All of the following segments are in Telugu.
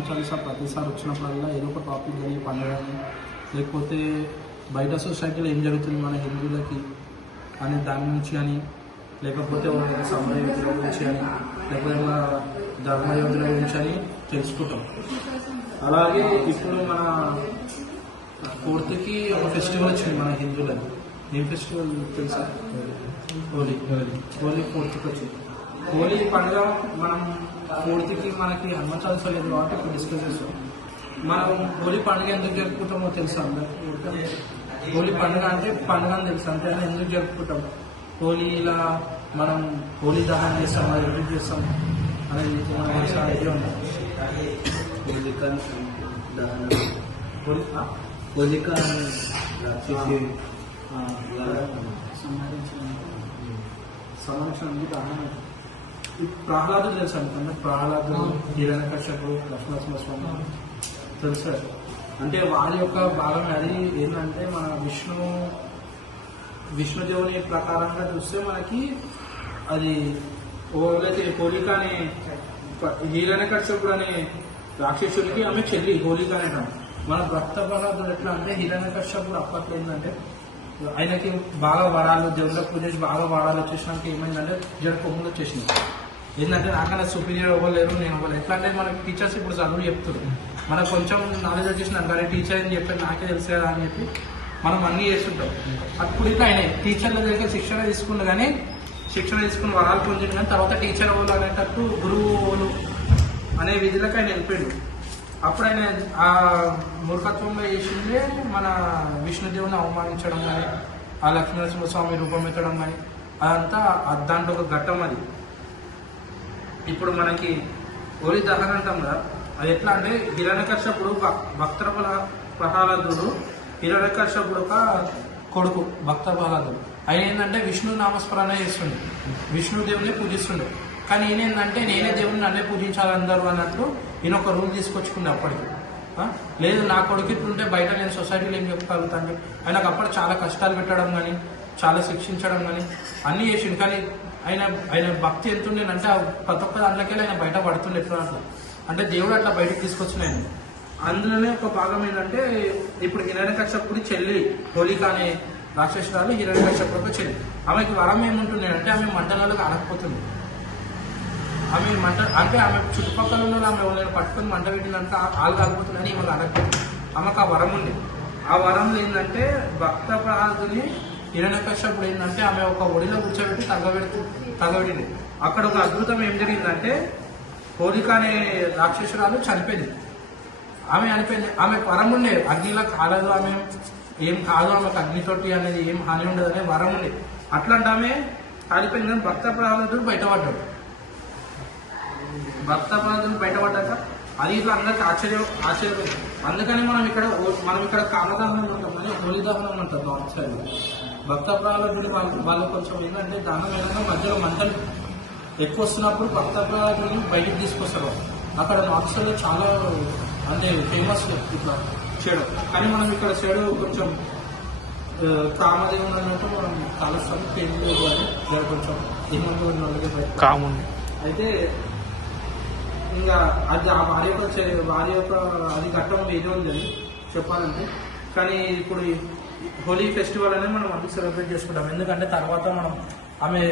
హనుమాన్ చాలీసా ప్రతిసారి వచ్చినప్పుడల్లా ఏదో ఒక టాపిక్ కానీ పండుగ లేకపోతే బయట సొసైటీలో ఏం జరుగుతుంది మన హిందువులకి అనే దాని నుంచి కానీ లేకపోతే సమరయోధుల గురించి కానీ లేకపోతే మన ధర్మయోధుల గురించి అని తెలుసుకుంటాం. అలాగే ఇప్పుడు మన 4th ఒక ఫెస్టివల్ వచ్చింది మన హిందువులకి. ఏం ఫెస్టివల్ తెలుసా? హోలీ. హోలీ 4th వచ్చింది. హోలీ పండుగ మనం 4th మనకి హనుమాన్ చాలీసా లేదు కాబట్టి ఇప్పుడు డిస్కస్ చేస్తాం. మనం హోలీ పండుగ ఎందుకు జరుపుకుంటామో తెలుసా అందరికీ? హోలీ పండుగ అంటే పండుగ అని తెలుసు, అంతే అని ఎందుకు జరుపుకుంటాం? హోలీలా మనం హోలీ దహనం చేస్తాం, అది ఎందుకు చేస్తాం అనేది మనం ఐడియా ఉంది. హోలికా సంరక్షణ దహనం. ప్రహ్లాదుడు తెలుసు అనుకుంటే ప్రహ్లాదుడు, హిరణ్యకశ్యపుడు, లక్ష్మణస్వామి తెలుసు. అంటే వారి యొక్క భాగం అది ఏంటంటే మన విష్ణుదేవుని ప్రకారంగా చూస్తే మనకి అది ఓలైతే హోలిక అనే హిరణ్యకశ్యపుడు అనే రాక్షసుడికి ఆమె చెల్లి హోలిక అనేటం. మన భక్త ప్రహ్లాదుడు ఎట్లా అంటే హిరణ్యకశ్యపుడు అప్పట్లో ఏంటంటే ఆయనకి బాగా వరాలు దేవుళ్ళ పూజ చేసి బాగా వరాలు వచ్చేసినాక ఏమైందంటే జడ కొమ్ములు వచ్చేసింది. ఏంటంటే నాకన్నా సుపీరియర్ అవ్వలేరు, నేను అవ్వలేదు. ఎట్లా అంటే మనకి టీచర్స్ ఇప్పుడు చదువు చెప్తారు, మనకు కొంచెం నాలెడ్జ్ వచ్చేసినాం కానీ టీచర్ అని చెప్పి నాకే తెలుసు కదా అని చెప్పి మనం అన్నీ చేస్తుంటాం. అప్పుడు ఇట్లా ఆయన టీచర్ల దగ్గర శిక్షణ తీసుకున్నా కానీ శిక్షణ తీసుకుని వరాలు పొందింది కానీ తర్వాత టీచర్ అవ్వాలి అనేటట్టు గురువులు అనే విధులకు ఆయన వెళ్ళిపోయాడు. అప్పుడు ఆయన ఆ మూర్ఖత్వంలో చేసిందే మన విష్ణుదేవుని అవమానించడం కానీ ఆ లక్ష్మీనరసింహస్వామి రూపం ఎత్తడం కానీ అదంతా దాంట్లో ఒక ఘట్టం. అది ఇప్పుడు మనకి హోలీ దహనం అంటాం కదా, అది ఎట్లా అంటే హిరణ్యకశ్యపుడు భక్త ప్రహ్లాదుడు, హిరణ్యకశ్యపుడు ఒక కొడుకు భక్త ప్రహ్లాదుడు. ఆయన ఏంటంటే విష్ణు నామస్మరణ చేస్తుండే, విష్ణుదేవుని పూజిస్తుండే. కానీ ఈయన ఏంటంటే నేనే దేవుని నన్నే పూజించాలి అందరూ అన్నట్టు ఈయన ఒక రూల్ తీసుకొచ్చుకుండే. అప్పటికి లేదు నా కొడుకు ఇట్లుంటే బయట నేను సొసైటీలో ఏం చెప్పగలుగుతాను. ఆయనకు అప్పుడు చాలా కష్టాలు పెట్టడం కానీ చాలా శిక్షించడం కానీ అన్నీ చేసిండు. కానీ ఆయన భక్తి ఎంత ఉండేనంటే ప్రతి ఒక్క దాంట్లోకి ఆయన బయట పడుతుండే. ఎట్లా అట్లా అంటే దేవుడు అట్లా బయటకు తీసుకొచ్చిన ఆయన. అందులోనే ఒక భాగం ఏంటంటే ఇప్పుడు హిరణ్యకశ్యపుడి చెల్లి హోలిక అనే రాక్షసురాలు హిరణ్యకశ్యపుడికి చెల్లి. ఆమెకి వరం ఏముంటుంది అంటే ఆమె మంటలకు అనకపోతుంది. ఆమె మంట అంటే ఆమె చుట్టుపక్కల ఉన్న ఆమె నేను పట్టుకొని మంట పెట్టినంత ఆలు కాకపోతుందని ఈమెకు అనకపోతుంది. ఆమెకు ఆ వరం ఉంది. ఆ వరంలో ఏంటంటే భక్త ప్రహ్లాదుని హిరణ్యకశ్యపుడు ఏంటంటే ఆమె ఒక ఒడిలో కూర్చోబెట్టి తగబెట్టింది. అక్కడ ఒక అద్భుతం ఏం జరిగిందంటే హోలిక అనే రాక్షసురాలు చనిపోయింది. ఆమె చనిపోయింది. ఆమె వరం ఉండే అగ్నిలో కాలదు, ఆమె ఏం కాదు, ఆమెకు అగ్నితోటి అనేది ఏం హాని ఉండదు అనే వరం ఉండే. అట్లాంటి ఆమె కాలిపోయింది. కానీ భక్త ప్రహ్లాదుడు బయటపడ్డాడు. భక్త ప్రహ్లాదుడు బయటపడ్డాక అది ఇట్లా అందరికి ఆశ్చర్యపోయింది. అందుకని మనం ఇక్కడ కామదహనం ఉంటాం కానీ హోలీ దహనం ఉంటాం నార్త్ సైడ్. భక్త ప్రహ్లాదుడి వాళ్ళు కొంచెం ఏంటంటే దానం ఏదైనా మధ్యలో మంటలు ఎక్కువ వస్తున్నప్పుడు భక్త ప్రహ్లాదుని బయటికి తీసుకొస్తారు. అక్కడ నార్త్ సైడ్ చాలా అంటే ఫేమస్ ఇట్లా చెడు. కానీ మనం ఇక్కడ చెడు కొంచెం కామదేవుడు అన్నట్టు మనం కాలుస్తాం పేరు అని కొంచెం ఏమంటే కాముంది. అయితే ఇంకా అది వారి యొక్క అది ఘట్టం ఏదో ఉందని చెప్పాలంటే. కానీ ఇప్పుడు హోలీ ఫెస్టివల్ అనేది మనం అందుకు సెలబ్రేట్ చేసుకుంటాం. ఎందుకంటే తర్వాత మనం ఆమె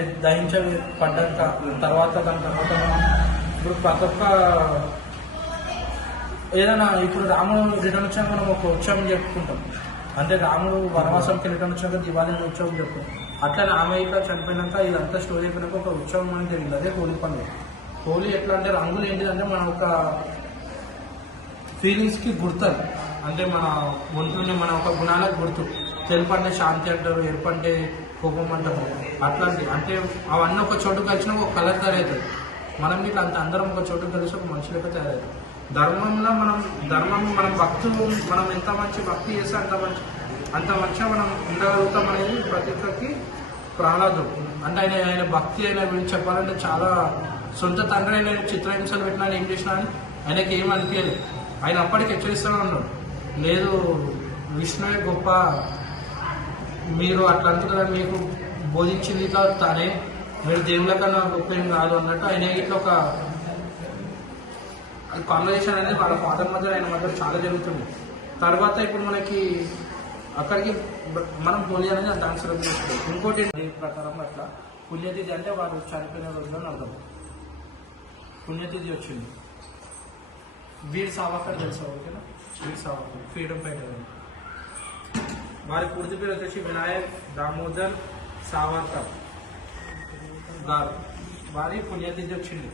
పడ్డాక తర్వాత దాని తర్వాత మనం ఇప్పుడు ప్రతి ఒక్క ఏదైనా ఇప్పుడు రాముడు రిటర్న్ వచ్చాక మనం ఒక ఉత్సవం జరుపుకుంటాం. అంటే రాముడు వనవాసంకి రిటర్న్ వచ్చాక దివాళీ ఉత్సవం జరుపుకుంటాం. అట్లనే ఆమె ఇక్కడ చనిపోయినాక ఇదంతా స్టోరీ అయిపోయినాక ఒక ఉత్సవం అనేది జరిగింది, అదే హోలీ పండుగ. హోలీ ఎట్లా అంటే రంగులు ఏంటిదంటే మన ఒక ఫీలింగ్స్కి గుర్తుంది. అంటే మన ఒంట్లోనే మన ఒక గుణాలకు గుర్తు. తెలుపు అంటే శాంతి అంటారు, ఎరుపు అంటే కోపం అంటారు. అట్లాంటి అంటే అవన్నీ ఒక చోటు కలిసిన ఒక కలర్ తయారవుతుంది. మనం ఇట్లా అంత అందరం ఒక చోటు కలిసి ఒక మనుషులకి తయారవుతుంది. ధర్మంలో మనం భక్తులు మనం ఎంత మంచి భక్తి చేస్తే అంత మంచిగా మనం ఉండగలుగుతాం అనేది ప్రతి ఒక్కరికి ప్రహ్లాదుడు. అంటే ఆయన భక్తి అయినా గురించి చెప్పాలంటే చాలా సొంత తండ్రి అయిన చిత్రహింసలు పెట్టినా ఏం చేసినా అని ఆయనకి ఏం అనిపించలేదు. ఆయన అప్పటికి హెచ్చరిస్తూనే ఉన్నాడు, లేదు విష్ణువే గొప్ప, మీరు అట్లా అంటున్నారు, మీకు బోధించింది ఇట్లా తానే, మీరు దేవుళ్ళ కన్నా గొప్ప ఏం కాదు అన్నట్టు ఆయన ఇట్లా ఒక కాన్వర్జేషన్ అనేది వాళ్ళ ఫాదర్ మధ్య ఆయన మధ్య చాలా జరుగుతుంది. తర్వాత ఇప్పుడు మనకి అక్కడికి మనం హోలీ అనేది దానికి సెలబ్రేట్ చేస్తాం. ఇంకోటి ప్రకారం అట్లా పుణ్యతిథి అంటే వారు చనిపోయిన రోజులో అర్థం. పుణ్యతిథి వచ్చింది. వీర్ సావర్కర్ తెలుసా? ఓకేనా, వీర్ సావర్కర్ ఫ్రీడమ్ ఫైటర్. వారి పూర్తి పేరు వచ్చేసి వినాయక్ దామోదర్ సావర్కర్ గారు. వారి పుణ్యతిథి వచ్చింది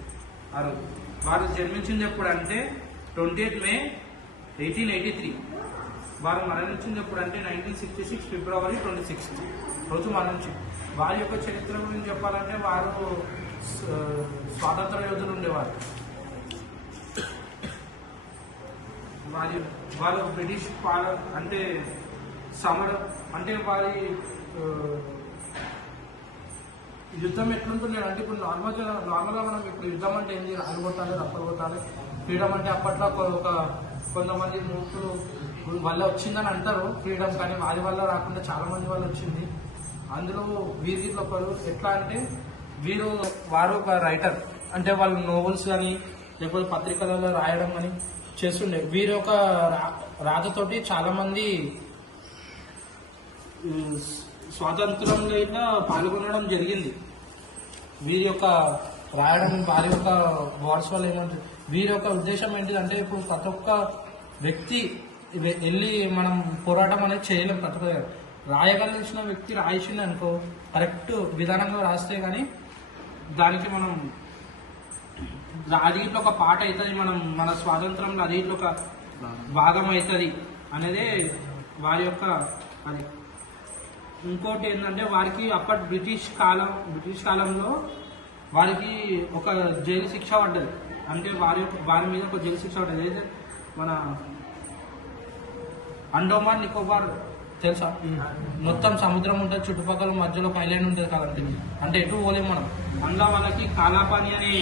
ఆ రోజు. వారు జన్మించింది ఎప్పుడు అంటే 28 మే 1883. వారు మరణించింది ఎప్పుడు అంటే 1966 ఫిబ్రవరి 26 రోజు మరణించింది. వారి యొక్క చరిత్ర గురించి చెప్పాలంటే వారు స్వాతంత్ర యోధులు ఉండేవారు. వారు బ్రిటిష్ అంటే సమరం అంటే వారి యుద్ధం ఎట్లుంటుంది అంటే ఇప్పుడు నార్మల్గా మనం ఇప్పుడు యుద్ధం అంటే ఏంటి, రాళ్ళు కొట్టాలి, రప్పలు కొట్టాలి. ఫ్రీడమ్ అంటే అప్పట్లో కొంతమంది మూర్ఖులు వల్ల వచ్చిందని అంటారు ఫ్రీడమ్, కానీ వారి వల్ల రాకుండా చాలా మంది వల్ల వచ్చింది. అందులో వీరిలో ఒకరు ఎట్లా అంటే వారు ఒక రైటర్, అంటే వాళ్ళు నోవెల్స్ కానీ లేకపోతే పత్రికలలో రాయడం కానీ చేస్తుండే. వీరి యొక్క రాతతోటి చాలా మంది స్వాతంత్రంలో ఇట్లా పాల్గొనడం జరిగింది. వీరి యొక్క రాయడం, వారి యొక్క వార్డ్స్ వల్ల ఏమంటారు, వీరి యొక్క ఉద్దేశం ఏంటిదంటే ఇప్పుడు ప్రతి ఒక్క వ్యక్తి వెళ్ళి మనం పోరాటం అనేది చేయలేం. ప్రతి ఒక్క రాయగలిసిన వ్యక్తి రాయించింది అనుకో, కరెక్ట్ విధానంగా రాస్తే కానీ దానికి మనం అది ఇట్లా ఒక పాట అవుతుంది, మన స్వాతంత్రంలో అది ఇట్లా ఒక భాగం అవుతుంది అనేదే వారి యొక్క అది. ఇంకోటి ఏంటంటే వారికి అప్పటి బ్రిటిష్ కాలంలో వారికి ఒక జైలు శిక్ష పడ్డది. అంటే వారి మీద ఒక జైలు శిక్ష పడ్డది. అయితే మన అండోమాన్ నికోబార్ తెలుసా, మొత్తం సముద్రం ఉంటుంది, చుట్టుపక్కల మధ్యలో ఒక ఐలాండ్ ఉంటుంది కాబట్టి అంటే ఎటు పోలేము మనం. అందులో వాళ్ళకి కాలాపాని అనే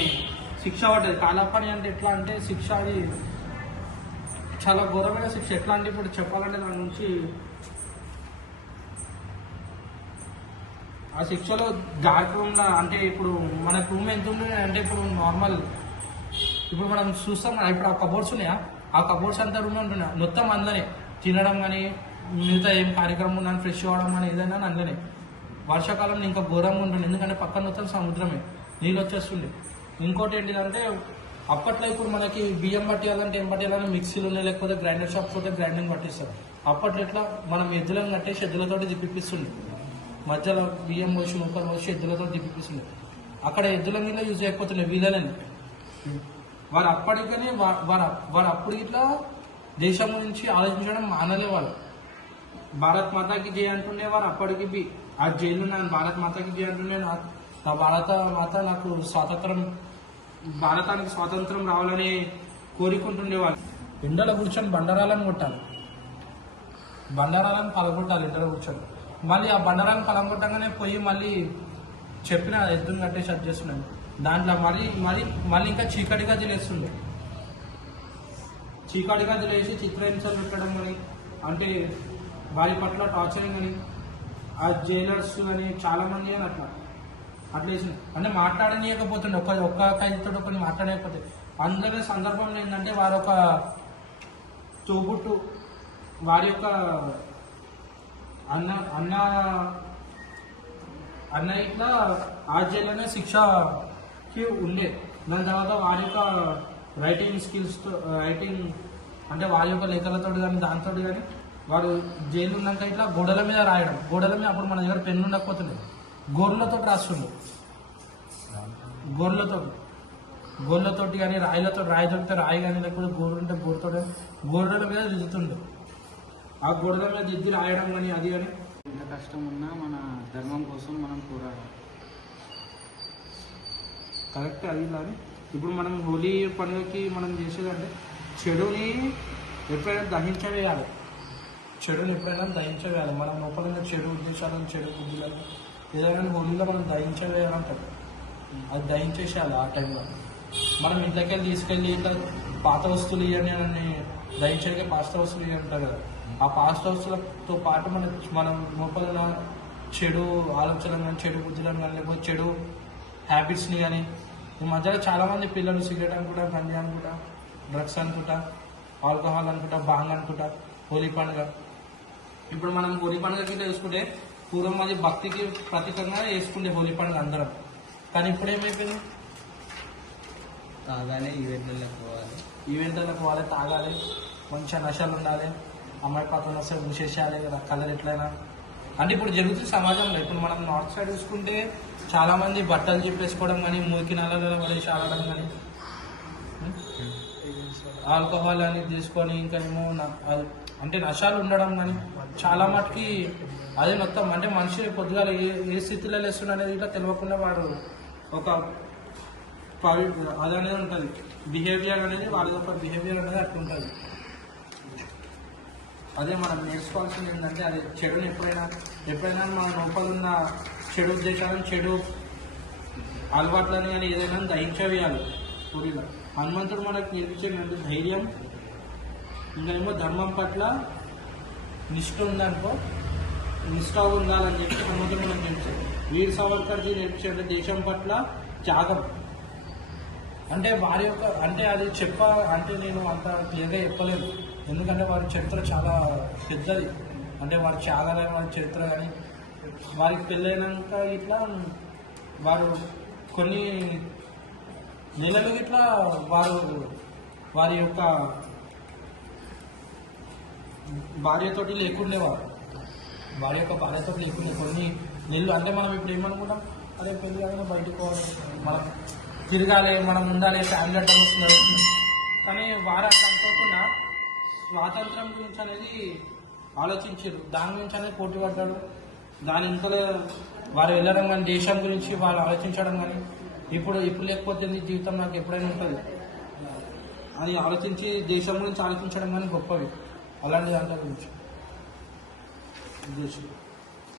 శిక్ష పడ్డది. కాలాపాని అంటే ఎట్లా అంటే శిక్ష, అది చాలా ఘోరమైన శిక్ష. ఎట్లా అంటే ఇప్పుడు చెప్పాలంటే దాని నుంచి ఆ శిక్షలో డార్క్ రూమ్లో అంటే ఇప్పుడు మన రూమ్ ఎంత ఉంది అంటే ఇప్పుడు నార్మల్ ఇప్పుడు మనం చూస్తాం ఇప్పుడు ఆ కబోర్డ్స్ ఉన్నాయా, ఆ కబోర్డ్స్ అంతా రూమ్ ఉంటున్నాయి మొత్తం అందులోనే. తినడం కానీ మిగతా ఏం కార్యక్రమం ఉన్నా ఫ్రెష్ అవ్వడం కానీ ఏదైనా అందులోనే. వర్షాకాలంలో ఇంకా ఘోరంగా ఉంటుంది, ఎందుకంటే పక్కన మొత్తం సముద్రమే, నీళ్ళు వచ్చేస్తుండే. ఇంకోటి ఏంటిదంటే అప్పట్లో ఇప్పుడు మనకి బియ్యం పట్టేయాలంటే ఏం పట్టేయాలంటే మిక్సీలు ఉన్నాయి, లేకపోతే గ్రైండర్ షాప్స్ తోటే గ్రైండింగ్ పట్టిస్తారు. అప్పట్లో ఎట్లా మనం ఎద్దులను కట్టేసి ఎద్దులతోటి తిప్పిస్తుంది, మధ్యలో బియ్యం పోసి ముక్కలు పోసి ఎద్దులతో తిప్పిస్తుంది. అక్కడ ఎద్దుల మీద యూజ్ చేయకపోతున్నాయి వీళ్ళని. వారు అప్పటికనే వారు అప్పుడు ఇట్లా దేశం గురించి ఆలోచించడం మానలే. వాళ్ళు భారత్ మాతాకి జయ అంటుండేవారు. అప్పటికి ఆ జైలు నేను భారత్ మాతాకి జయ అంటుండే, నా భారత మాత నాకు భారతానికి స్వాతంత్రం రావాలని కోరుకుంటుండేవాళ్ళు. ఎండలో కూర్చొని బండరాలను కొట్టాలి, బండరాలను పలగొట్టాలి ఎండలో కూర్చొని. మళ్ళీ ఆ బండరాలను పలగొట్టగానే పోయి మళ్ళీ చెప్పిన ఎద్దును కట్టేసి అది చేస్తున్నాను. దాంట్లో మళ్ళీ ఇంకా చీకటి గదిలు వేస్తుండే, చీకటి గదిలు వేసి చిత్రహింసలు పెట్టడం కానీ, అంటే వారి పట్ల టార్చరింగ్ అని, ఆ జైలర్స్ అని చాలా మంది అని అట్లా వేసింది. అంటే మాట్లాడనీయకపోతుండే, ఒక్క ఖైదీతో ఒకరిని మాట్లాడకపోతే. అందరి సందర్భంలో ఏంటంటే వారి యొక్క తోబుట్టు, వారి యొక్క అన్న ఇట్లా ఆ జైల్లోనే శిక్షకి ఉండే. దాని తర్వాత వారి యొక్క రైటింగ్ అంటే వారి యొక్క లేఖలతో కానీ దాంతో కానీ వారు జైలు ఉన్నాక ఇట్లా గోడల మీద రాయడం. గోడల మీద అప్పుడు మన దగ్గర పెన్ను ఉండకపోతుంది, గోర్లతో రాస్తుండే. గోర్లతోటి కానీ రాయి దొరికితే రాయి కానీ, లేకపోతే గోరు ఉంటే గోర్ల మీద దిద్దుతుండే. ఆ గోడల మీద దిద్ది రాయడం కానీ అది కానీ. ఎంత కష్టం ఉన్నా మన ధర్మం కోసం మనం పోరాడాలి. కరెక్ట్ అది. కానీ ఇప్పుడు మనం హోలీ పండుగకి మనం చేసేదంటే చెడుని ఎప్పుడైనా దహించవేయాలి. మనం లోపల ఉన్న చెడు ఉద్దేశాలను, చెడు బుద్ధులను ఏదైనా హోలీలో మనం దహించవేయాలంటారు. అది దహించేసేయాలి. ఆ టైంలో మనం ఇంట్లోకి తీసుకెళ్ళి ఇట్లా పాత వస్తువులు ఇవన్నీ అని దహించడానికి పాత వస్తువులు ఇవి ఉంటారు కదా, ఆ పాత వస్తువులతో పాటు మనం లోపల ఉన్న చెడు ఆలోచనలు కానీ, చెడు బుద్ధులను కానీ, లేకపోతే చెడు హ్యాబిట్స్ని కానీ. ఈ మధ్యలో చాలామంది పిల్లలు సిగరెట్ అనుకుంటా, గంజా అనుకుంటా, డ్రగ్స్ అనుకుంటా, ఆల్కహాల్ అనుకుంటా, బాంగ్ అనుకుంటా, హోలీ పండుగ. ఇప్పుడు మనం హోలీ పండుగ కింద చూసుకుంటే పూర్వం అది భక్తికి ప్రతీకంగా వేసుకుంటే హోలీ పండుగ అందరం. కానీ ఇప్పుడు ఏమైపోయింది, తాగాలి, ఈవెంట్లకు పోవాలి, ఈవెంట్లకు పోవాలి, తాగాలి, మంచిగా నషాలు ఉండాలి, అమ్మాయి పక్కన వస్తే మూసేసేయాలి కలర్ ఎట్లయినా. అంటే ఇప్పుడు జరుగుతుంది సమాజంలో. ఇప్పుడు మనం నార్త్ సైడ్ చూసుకుంటే చాలా మంది బట్టలు చెప్పేసుకోవడం కానీ, మూకి నల్లగా పడేసి ఆడడం కానీ, ఆల్కహాల్ అనేది తీసుకొని ఇంకా ఏమో అంటే నషాలు ఉండడం కానీ చాలా మటుకి అదే మొత్తం. అంటే మనిషి పొద్దుగాల ఏ స్థితిలో లేస్తున్నా అనేది ఇట్లా తెలియకుండా వాడు ఒక అది అనేది ఉంటుంది, బిహేవియర్ అనేది వాడి యొక్క బిహేవియర్ అనేది అట్లా ఉంటుంది. అదే మనం నేర్చుకోవాల్సింది ఏంటంటే అది చెడుని ఎప్పుడైనా మన లోపల ఉన్న చెడు ఉద్దేశాలను, చెడు అలవాట్లని కానీ ఏదైనా దహించవేయాలి. పూరిలో హనుమంతుడు మనకు నేర్పించేది ధైర్యం, ఇంకా ఏమో ధర్మం పట్ల నిష్ఠ ఉందనుకో, నిష్ఠ ఉండాలని చెప్పి హనుమంతుడు మనకు నేర్పించాడు. వీర్ సావర్కర్జీ నేర్పించే దేశం పట్ల త్యాగం. అంటే వారి యొక్క అంటే అది అంటే నేను అంత క్లియర్గా చెప్పలేను, ఎందుకంటే వారి చరిత్ర చాలా పెద్దది. అంటే వారి త్యాగాలైన వారి చరిత్ర కానీ, వారికి పెళ్ళైనాక ఇట్లా వారు కొన్ని నెలలు ఇట్లా వారి యొక్క భార్యతోటి లేకుండేవారు. వారి యొక్క భార్యతోటి లేకుండే కొన్ని నెలలు. అంటే మనం ఇప్పుడు ఏమనుకుంటాం, అదే పెళ్ళి కాగానే బయటకు పోవాలి, మనం తిరగాలి, మనం ఉండాలి, ఫ్యామిలీ అడ్డం వస్తున్నారు. కానీ వారు అట్లా అనుకోకుండా స్వాతంత్రం గురించి అనేది ఆలోచించారు, దాని గురించి అనేది పోటీ పడ్డాడు. దాని ఇంతలో వారు వెళ్ళడం కానీ, దేశం గురించి వాళ్ళు ఆలోచించడం కానీ, ఇప్పుడు లేకపోతే జీవితం నాకు ఎప్పుడైనా ఉంటుంది అని ఆలోచించి దేశం గురించి ఆలోచించడం కానీ గొప్పవి. అలాంటి దాంట్లో గురించి ఉద్దేశం.